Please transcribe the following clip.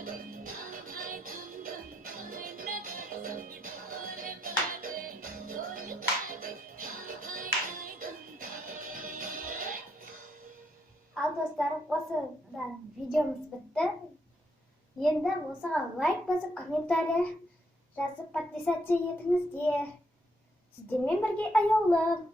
Al dostlar, осыдан видеомыз бітті. Енді осыға лайк басып, комментарий жазып, подписаться етіңіздер. Сіздермен бірге аяулым.